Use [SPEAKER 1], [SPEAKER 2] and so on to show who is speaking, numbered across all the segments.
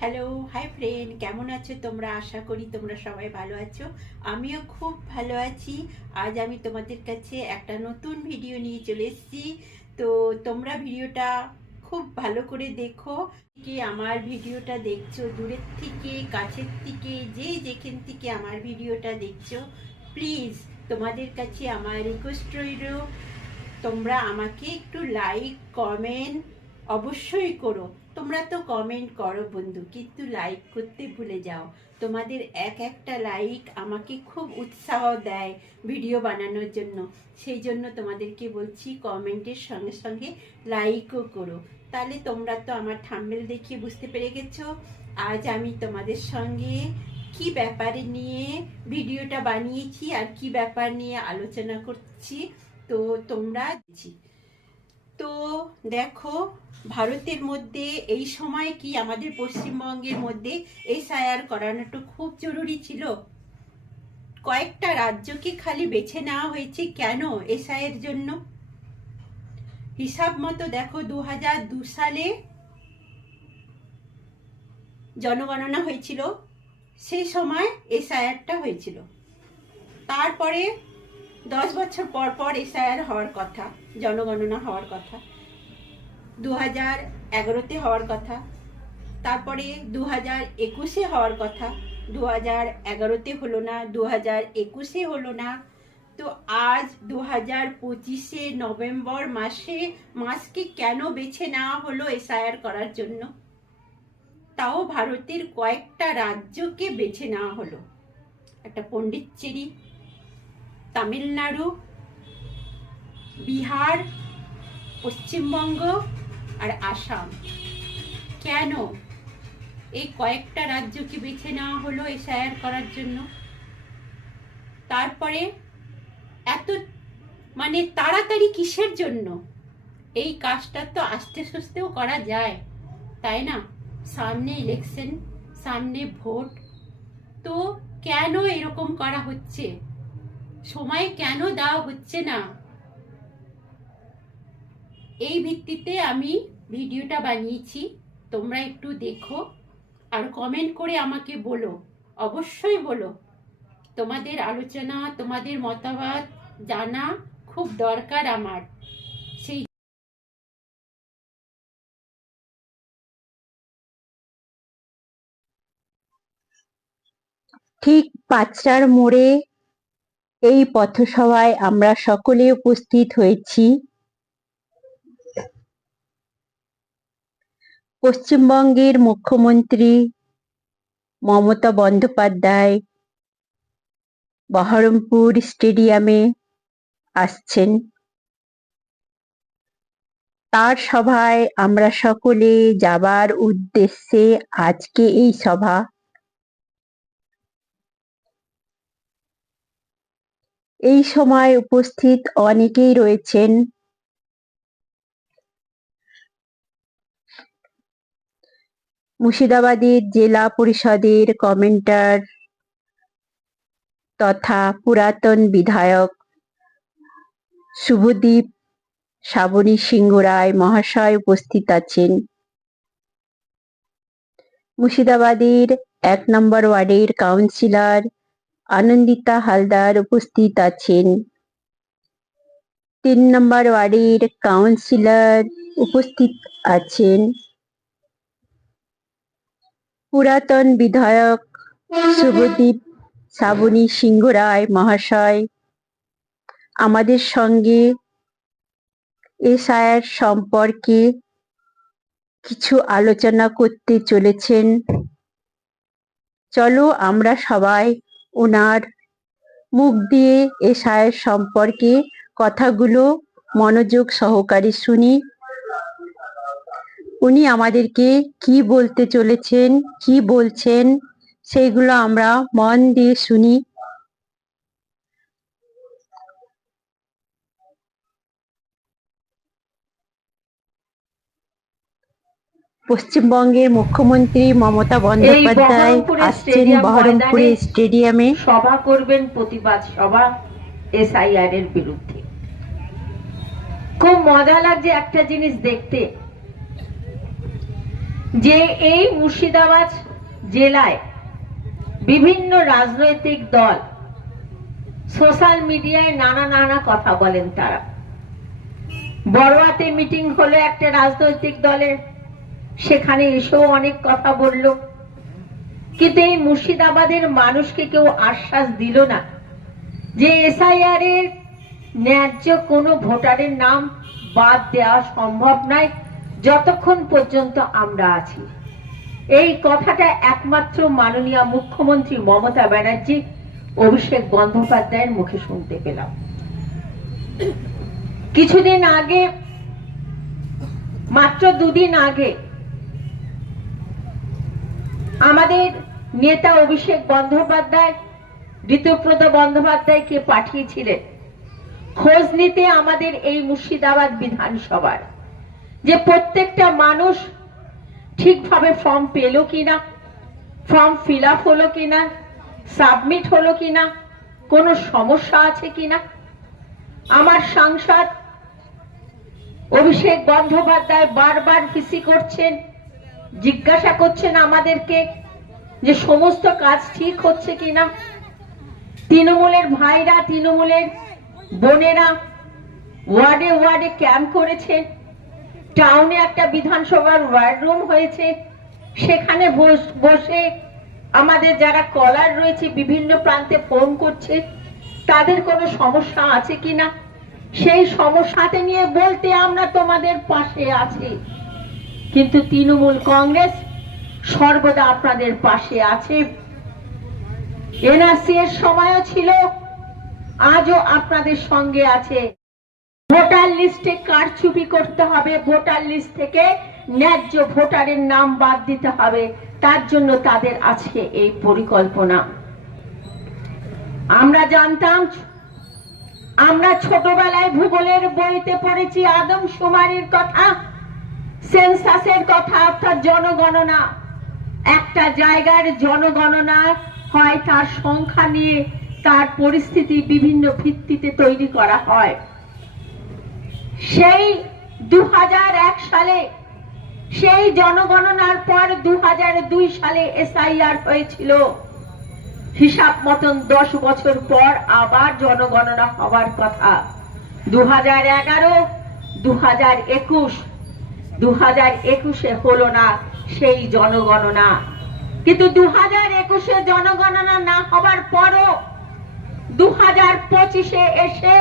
[SPEAKER 1] Hello hi friend কেমন আছো তোমরা? আশা করি তোমরা সবাই ভালো আছো। আমিও খুব ভালো আছি। আজ আমি তোমাদের কাছে একটা নতুন ভিডিও নিয়ে চলে এসেছি। তো তোমরা ভিডিওটা খুব ভালো করে দেখো। কি আমার ভিডিওটা দেখছ? দূরের থেকে, কাছের থেকে, যে যেখান থেকে আমার ভিডিওটা দেখছ প্লিজ তোমাদের কাছে আমার রিকোয়েস্ট রইল। তোমরা আমাকে একটু লাইক কমেন্ট অবশ্যই করো। তোমরা তো কমেন্ট করো বন্ধু, কিন্তু লাইক করতে ভুলে যাও। তোমাদের এক একটা লাইক আমাকে খুব উৎসাহ দেয় ভিডিও বানানোর জন্য। সেই জন্য তোমাদেরকে বলছি কমেন্টের সঙ্গে সঙ্গে লাইকও করো। তাহলে তোমরা তো আমার থাম্বেল দেখিয়ে বুঝতে পেরে গেছো। আজ আমি তোমাদের সঙ্গে কি ব্যাপারে নিয়ে ভিডিওটা বানিয়েছি আর কি ব্যাপার নিয়ে আলোচনা করছি, তো তোমরা তো দেখো, ভারতের মধ্যে এই সময় কি আমাদের পশ্চিমবঙ্গের মধ্যে এসআইআর করানোটা খুব জরুরি ছিল? কয়েকটা রাজ্যকে খালি বেছে নেওয়া হয়েছে কেন এসআইয়ের জন্য? হিসাব মতো দেখো, দু সালে জনগণনা হয়েছিল সেই সময় এসআইআরটা হয়েছিল। তারপরে দশ বছর পর পর এসআইআর হওয়ার কথা, জনগণনা হওয়ার কথা দু হাজার এগারোতে হওয়ার কথা, তারপরে দু হাজার একুশে হওয়ার কথা দু হাজার এগারোতে হলো না দু হাজার একুশে হলো না, তো আজ দু হাজার পঁচিশে নভেম্বর মাসে মাসকে কেন বেছে নেওয়া হলো এসআইআর করার জন্য? তাও ভারতের কয়েকটা রাজ্যকে বেছে নেওয়া হলো। একটা পণ্ডিতচেরি তামিলনাড়ু, বিহার, পশ্চিমবঙ্গ আর আসাম। কেন এই কয়েকটা রাজ্যকে বেছে নেওয়া হলো এ এসআইআর করার জন্য? তারপরে এত মানে তাড়াতাড়ি কিসের জন্য? এই কাজটা তো আস্তে সুস্তেও করা যায়, তাই না? সামনে ইলেকশন সামনে ভোট, তো কেন এরকম করা হচ্ছে? সময় কেন দেওয়া হচ্ছে না? এই ভিত্তিতে আমি ভিডিওটা বানিয়েছি। তোমরা একটু দেখো আর কমেন্ট করে আমাকে বলো। অবশ্যই বলো। তোমাদের আলোচনা, তোমাদের মতামত জানা খুব দরকার আমার। সেই
[SPEAKER 2] ঠিক পাঁচটার মোড়ে এই পথসভায় আমরা সকলে উপস্থিত হয়েছি। পশ্চিমবঙ্গের মুখ্যমন্ত্রী মমতা বন্দ্যোপাধ্যায় বহরমপুর স্টেডিয়ামে আসছেন। তার সভায় আমরা সকলে যাবার উদ্দেশ্যে আজকে এই সভা এই সময় উপস্থিত অনেকেই রয়েছেন। মুর্শিদাবাদের জেলা পরিষদের কমেন্টার তথা পুরাতন বিধায়ক শুভদীপ শ্রাবণী সিংহ রায় মহাশয় উপস্থিত আছেন। মুর্শিদাবাদের এক নম্বর ওয়ার্ডের কাউন্সিলর আনন্দিতা হালদার উপস্থিত আছেন। তিন নম্বর ওয়ার্ডের কাউন্সিলর উপস্থিত আছেন। পুরাতন বিধায়ক শুভদীপ শ্রাবণী সিংহ রায় মহাশয়। আমাদের সঙ্গে এসআইআর সম্পর্কে কিছু আলোচনা করতে চলেছেন। চলো আমরা সবাই ওনার মুখ দিয়ে এ সায়ের সম্পর্কে কথাগুলো মনোযোগ সহকারে শুনি। উনি আমাদেরকে কি বলতে চলেছেন, কি বলছেন, সেইগুলো আমরা মন দিয়ে শুনি। পশ্চিমবঙ্গের মুখ্যমন্ত্রী মমতা বন্দ্যোপাধ্যায় আসছেন বহরমপুরে স্টেডিয়ামে
[SPEAKER 3] সভা করবেন প্রতিবাদ সভা এসআইআর এর বিরুদ্ধে। খুব মজা লাগছে একটা জিনিস দেখতে। যে এই মুর্শিদাবাদ জেলায় বিভিন্ন রাজনৈতিক দল সোশ্যাল মিডিয়ায় নানা নানা কথা বলেন তারা। বড়োয়াতে মিটিং হলো একটা রাজনৈতিক দলের সেখানে এসেও অনেক কথা বলল। কিন্তু এই মুর্শিদাবাদের মানুষকে কেউ আশ্বাস দিল না যে এসআইআর এর ন্যায্য কোনো ভোটারের নাম বাদ দেওয়া সম্ভব নয়, যতক্ষণ পর্যন্ত আমরা আছি। এই কথাটা একমাত্র মাননীয় মুখ্যমন্ত্রী মমতা ব্যানার্জি, অভিষেক বন্দ্যোপাধ্যায়ের মুখে শুনতে পেলাম। কিছুদিন আগে, মাত্র দুদিন আগে আমাদের নেতা অভিষেক বন্দ্যোপাধ্যায়, ঋতুপ্রদ বন্দ্যোপাধ্যায়কে পাঠিয়েছিলেন। খোঁজ নিতে আমাদের এই মুর্শিদাবাদ বিধানসভার। যে প্রত্যেকটা মানুষ ঠিকভাবে ফর্ম পেল কিনা, ফর্ম ফিল আপ হলো কিনা, সাবমিট হলো কিনা, কোনো সমস্যা আছে কিনা? আমার সাংসদ অভিষেক বন্দ্যোপাধ্যায় বারবার ফিসি করছেন জিজ্ঞাসা করছেন আমাদেরকে যে সমস্ত কাজ ঠিক হচ্ছে কিনা। তৃণমূলের ভাইরা, তৃণমূলের বোনেরা ওয়ার্ডে ওয়ার্ডে ক্যাম্প করেছে। টাউনে একটা বিধানসভার ওয়ার্ড রুম হয়েছে। সেখানে বস- আমাদের যারা কলার রয়েছে, বিভিন্ন প্রান্তে ফোন করছে, তাদের কোনো সমস্যা আছে কিনা? সেই সমস্যাতে নিয়ে বলতে আমরা তোমাদের পাশে আছি। কিন্তু তৃণমূল কংগ্রেস সর্বদা আপনাদের পাশে আছে। এনআরসি এর সময়ও ছিল, আজও আপনাদের সঙ্গে আছে। ভোটার লিস্টে কারচুপি করতে হবে, ভোটার লিস্ট থেকে ন্যায্য ভোটারের নাম বাদ দিতে হবে, তার জন্য তাদের আজকে এই পরিকল্পনা। আমরা জানতাম, আমরা ছোটবেলায় ভূগোলের বইতে পড়েছি আদমশুমারির কথা সেন্সাসের কথা অর্থাৎ জনগণনা। একটা জায়গার জনগণনা হয় তার সংখ্যা নিয়ে তার পরিস্থিতি বিভিন্ন ভিত্তিতে তৈরি করা হয়। সেই দুহাজার এক সালে, সেই জনগণনার পর দু হাজার দুই সালে এসআইআর হয়েছিল। হিসাব মতন দশ বছর পর আবার জনগণনা হওয়ার কথা। দু হাজার এগারো দু হাজার একুশ দু হাজার একুশে হলো না সেই জনগণনা। কিন্তু দু হাজার একুশে জনগণনা না হবার পরও দু হাজার পঁচিশে এসে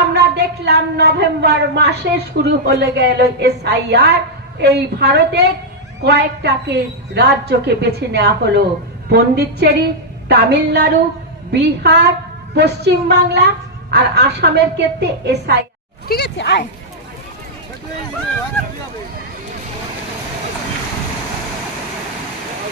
[SPEAKER 3] আমরা দেখলাম নভেম্বর মাসে শুরু হলে গেল এসআইআর। এই ভারতে কয়েকটাকে রাজ্যকে বেছে নেওয়া হলো। পন্ডিচেরি তামিলনাড়ু, বিহার, পশ্চিমবাংলা আর আসামের ক্ষেত্রে এসআই
[SPEAKER 1] ঠিক আছে, আয়।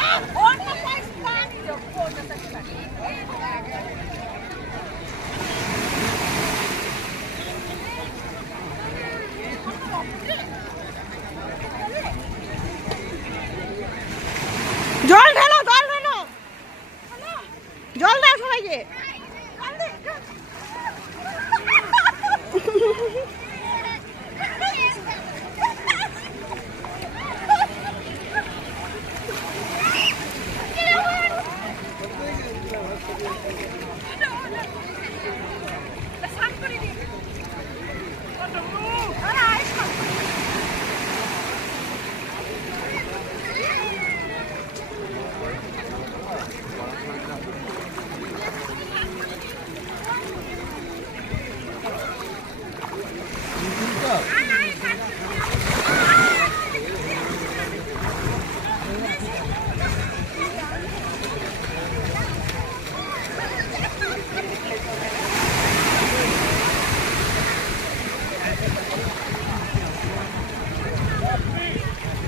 [SPEAKER 4] Yeah.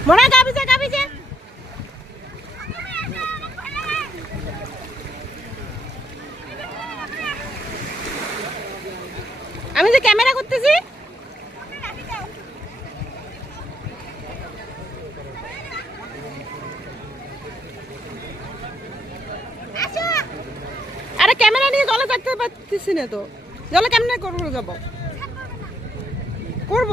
[SPEAKER 4] ছবি বোনা কাঁপিছে কাঁপিছে আমি যে ক্যামেরা করতেছি। আরে ক্যামেরা নিয়ে জলে থাকতে পারতেছি না তো। জলে কেমনে করব যাব? করব।